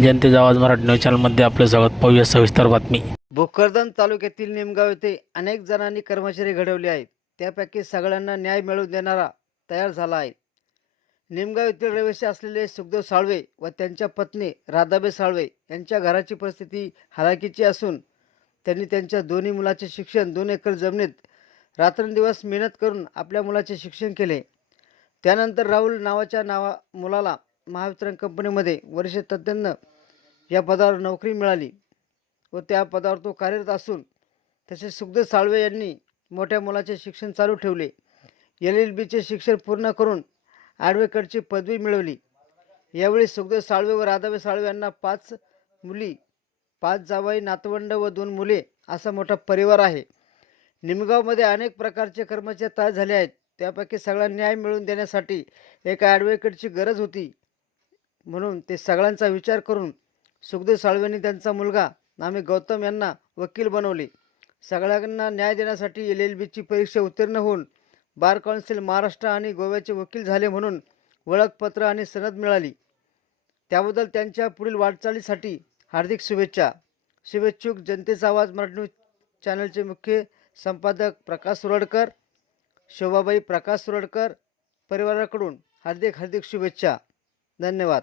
जनतेचा आवाज मराठी न्यूज चॅनलमध्ये आपलं स्वागत. पाहूया सविस्तर बातमी. भोकरदन तालुक्यातील निमगाव येथे अनेक जणांनी कर्मचारी घडवले आहेत. त्यापैकी सगळ्यांना न्याय मिळवून देणारा तयार झाला आहे. निमगाव येथील रहिवासी असलेले सुखदेव साळवे व त्यांच्या पत्नी राधाबे साळवे यांच्या घराची परिस्थिती हलाखीची असून त्यांनी त्यांच्या दोन्ही मुलाचे शिक्षण दोन एकर जमिनीत रात्रंदिवस मेहनत करून आपल्या मुलाचे शिक्षण केले. त्यानंतर राहुल नावाच्या नावा मुलाला महावितरण कंपनीमध्ये वर्ष तज्ज्ञ या पदावर नोकरी मिळाली व त्या पदावर तो कार्यरत असून तसेच सुखदेव साळवे यांनी मोठ्या मुलाचे शिक्षण चालू ठेवले. एल एल बीचे शिक्षण पूर्ण करून ॲडव्होकेटची पदवी मिळवली. यावेळी सुखदेव साळवे व राधाबाई साळवे यांना पाच मुली पाच जावाई नातवंड व दोन मुले असा मोठा परिवार आहे. निमगावमध्ये अनेक प्रकारचे कर्मचारी तयार झाले आहेत. त्यापैकी सगळा न्याय मिळवून देण्यासाठी एका ॲडव्होकेटची गरज होती म्हणून ते सगळ्यांचा विचार करून सुखदेव साळवेंनी त्यांचा मुलगा नामे गौतम यांना वकील बनवले. सगळ्यांना न्याय देण्यासाठी एल एल बीची परीक्षा उत्तीर्ण होऊन बार कौन्सिल महाराष्ट्र आणि गोव्याचे वकील झाले म्हणून ओळखपत्र आणि सनद मिळाली. त्याबद्दल त्यांच्या पुढील वाटचालीसाठी हार्दिक शुभेच्छा. शुभेच्छुक जनतेचा आवाज मराठी न्यूज चॅनलचे मुख्य संपादक प्रकाश सुरडकर शोभाबाई प्रकाश सुरडकर परिवाराकडून हार्दिक हार्दिक शुभेच्छा. धन्यवाद.